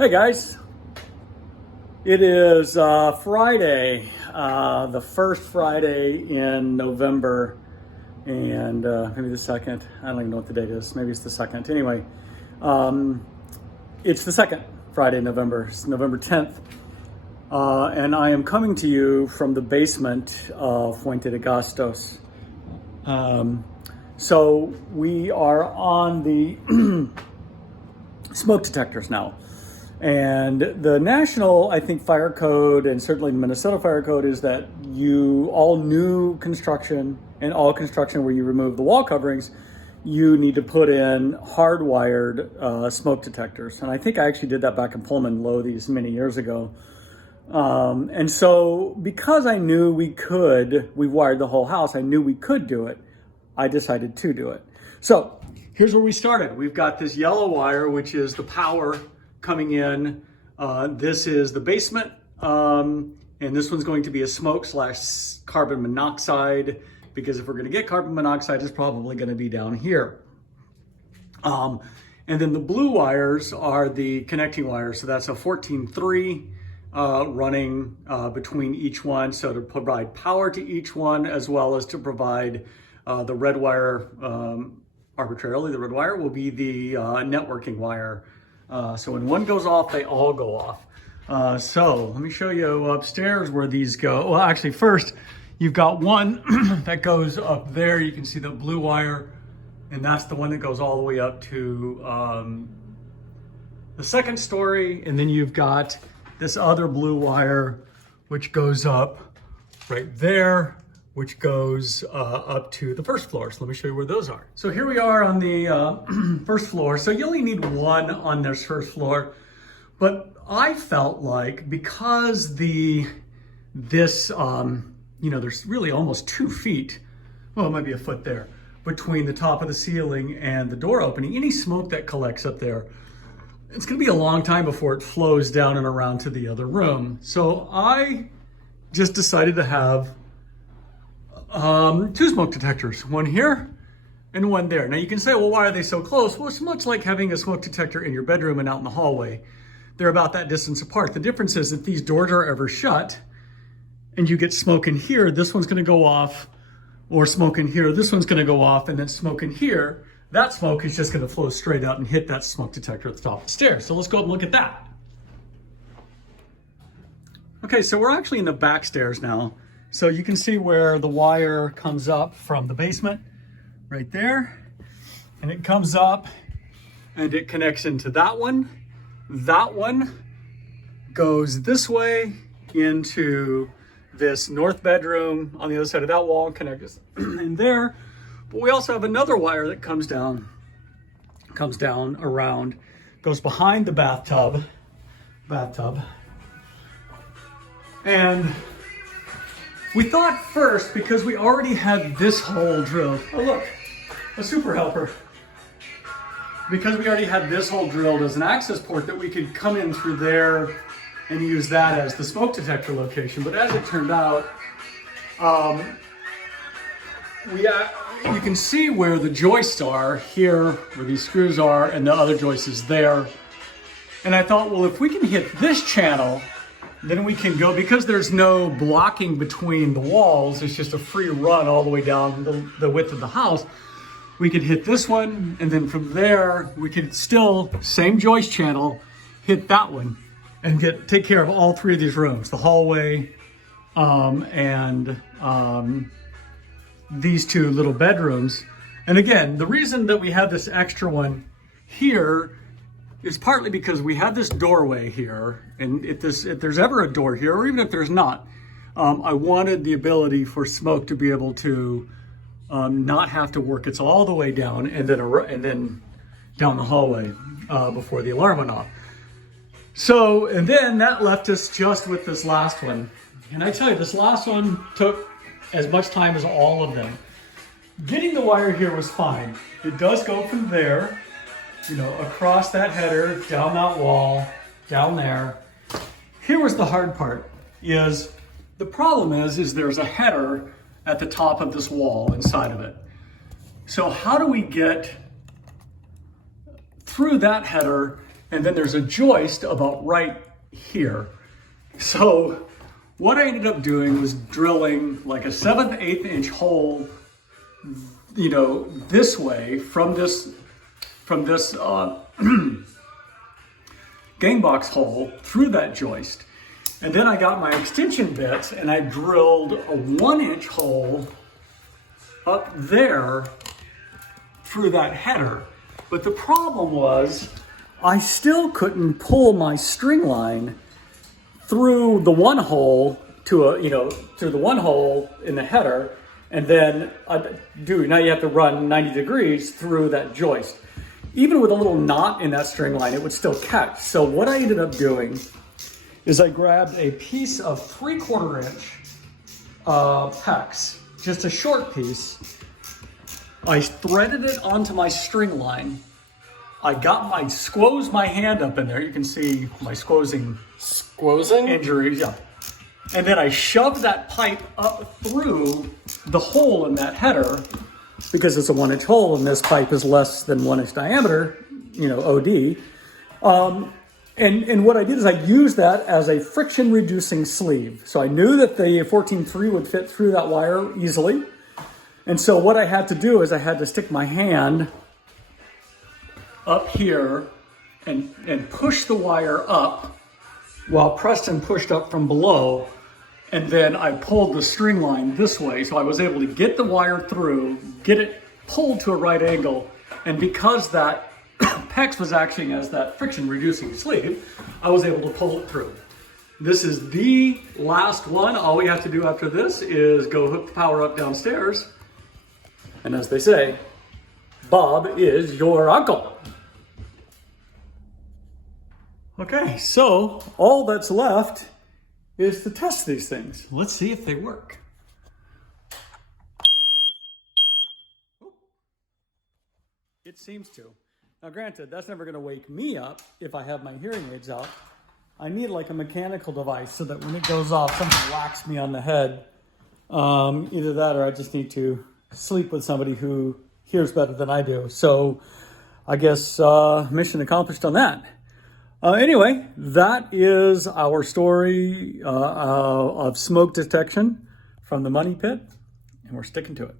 Hey guys, it is Friday, the first Friday in November, and maybe the second. I don't even know what the date is. Maybe it's the second. Anyway, it's the second Friday in November. It's November 10th, and I am coming to you from the basement of Fuente de Gastos. So we are on the smoke detectors now. And the national, I think, fire code, and certainly the Minnesota fire code, is that all new construction and all construction where you remove the wall coverings, you need to put in hardwired smoke detectors. And I think I actually did that back in Pullman Lothies many years ago. And so because I knew we wired the whole house, I knew we could do it, I decided to do it. So here's where we started. We've got this yellow wire, which is the power coming in. This is the basement, and this one's going to be a smoke/carbon monoxide, because if we're going to get carbon monoxide, it's probably going to be down here. And then the blue wires are the connecting wires, so that's a 14-3 running between each one, so to provide power to each one, as well as to provide the red wire. Arbitrarily, the red wire will be the networking wire. So when one goes off, they all go off. So let me show you upstairs where these go. Well, actually, first, you've got one that goes up there. You can see the blue wire, and that's the one that goes all the way up to the second story. And then you've got this other blue wire, which goes up right there, which goes up to the first floor. So let me show you where those are. So here we are on the first floor. So you only need one on this first floor, but I felt like because there's really almost 2 feet, well, it might be a foot there, between the top of the ceiling and the door opening, any smoke that collects up there, it's gonna be a long time before it flows down and around to the other room. So I just decided to have 2 smoke detectors, one here and one there. Now you can say, well, why are they so close? Well, it's much like having a smoke detector in your bedroom and out in the hallway. They're about that distance apart. The difference is that these doors are ever shut and you get smoke in here, this one's gonna go off, or smoke in here, this one's gonna go off, and then smoke in here, that smoke is just gonna flow straight out and hit that smoke detector at the top of the stairs. So let's go up and look at that. Okay, so we're actually in the back stairs now. So you can see where the wire comes up from the basement, right there. And it comes up and it connects into that one. That one goes this way into this north bedroom on the other side of that wall, connects in there. But we also have another wire that comes down around, goes behind the bathtub. And we thought first, because we already had this hole drilled. Oh look, a super helper. Because we already had this hole drilled as an access port, that we could come in through there and use that as the smoke detector location. But as it turned out, you can see where the joists are here, where these screws are, and the other joist is there. And I thought, well, if we can hit this channel, then we can go, because there's no blocking between the walls, it's just a free run all the way down the width of the house. We could hit this one, and then from there, we could still, same joist channel, hit that one, and take care of all 3 of these rooms, the hallway, and these 2 little bedrooms. And again, the reason that we have this extra one here is partly because we have this doorway here, and if there's ever a door here, or even if there's not, I wanted the ability for smoke to be able to not have to work its all the way down and then down the hallway before the alarm went off. So, and then that left us just with this last one. And I tell you, this last one took as much time as all of them. Getting the wire here was fine. It does go from there, across that header, down that wall, down there. Here was the hard part, the problem is there's a header at the top of this wall inside of it. So how do we get through that header and then there's a joist about right here. So what I ended up doing was drilling like a 1/7, 1/8 inch hole, this way from this gang box hole through that joist. And then I got my extension bits and I drilled a 1-inch hole up there through that header. But the problem was I still couldn't pull my string line through the one hole through the one hole in the header, and then now you have to run 90 degrees through that joist. Even with a little knot in that string line, it would still catch. So what I ended up doing is I grabbed a piece of 3/4 inch PEX, just a short piece. I threaded it onto my string line. I squozed my hand up in there. You can see my squozing injuries, yeah. And then I shoved that pipe up through the hole in that header, because it's a 1-inch hole and this pipe is less than 1-inch diameter, OD. And what I did is I used that as a friction reducing sleeve. So I knew that the 14.3 would fit through that wire easily. And so what I had to do is I had to stick my hand up here and push the wire up while Preston pushed up from below. And then I pulled the string line this way. So I was able to get the wire through, get it pulled to a right angle. And because that PEX was acting as that friction reducing sleeve, I was able to pull it through. This is the last one. All we have to do after this is go hook the power up downstairs. And as they say, Bob is your uncle. Okay, so all that's left is to test these things. Let's see if they work. It seems to. Now granted, that's never gonna wake me up if I have my hearing aids out. I need like a mechanical device so that when it goes off, something whacks me on the head. Either that or I just need to sleep with somebody who hears better than I do. So I guess mission accomplished on that. Anyway, that is our story of smoke detection from the money pit, and we're sticking to it.